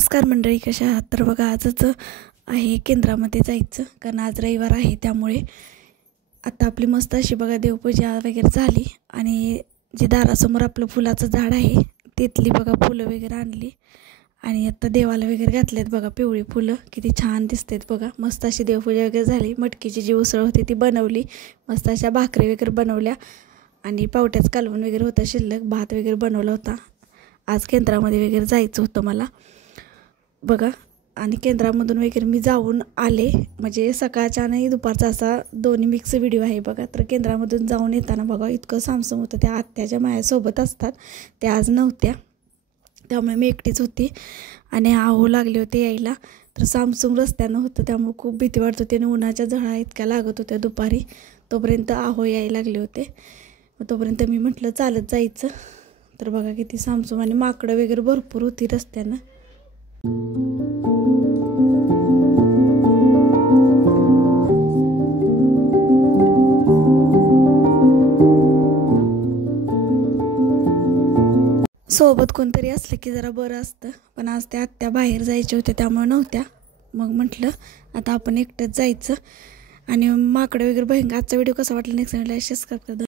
नमस्कार मंडळी, कशा आहात? तर बघा, आजच आहे केंद्रामध्ये जायचं, कारण आज रविवार आहे. त्यामुळे आता आपली मस्त अशी बघा देवपूजा वगैरे झाली आणि जे दारासमोर आपलं फुलाचं झाड आहे तिथली बघा फुलं वगैरे आणली आणि आता देवाला वगैरे घातलेत. बघा पिवळी फुलं किती छान दिसतात. बघा मस्त अशी देवपूजा वगैरे झाली. मटकीची जी उसळ होती ती बनवली, मस्त अशा भाकरी वगैरे बनवल्या आणि पावट्याचं कालवण वगैरे होतं, शिल्लक भात वगैरे बनवला होता. आज केंद्रामध्ये वगैरे जायचं होतं मला बघा. आणि केंद्रामधून वगैरे मी जाऊन आले, म्हणजे सकाळचा आणि दुपारचा असा दोन्ही मिक्स व्हिडिओ आहे बघा. तर केंद्रामधून जाऊन येताना बघा इतकं सामसूम होतं. त्या आत्याच्या माझ्यासोबत असतात, त्या आज नव्हत्या, त्यामुळे मी एकटीच होती आणि आहो लागले होते यायला. तर सामसूम रस्त्यानं होतं, त्यामुळे खूप भीती वाटत होती आणि उन्हाच्या झळा इतक्या लागत होत्या दुपारी. तोपर्यंत आहो यायला लागले होते, तोपर्यंत मी म्हटलं चालत जायचं. तर बघा किती सामसूम आणि माकडं वगैरे भरपूर होती रस्त्यानं. सोबत कोणतरी असलं की जरा बरं असतं, पण आज त्या आत्या बाहेर जायच्या होत्या त्यामुळे नव्हत्या. मग म्हटलं आता आपण एकटंच जायचं. आणि माकडं वगैरे भयंकर. आजचा व्हिडिओ कसा वाटला नेक्स्ट सबस्क्राईब करा.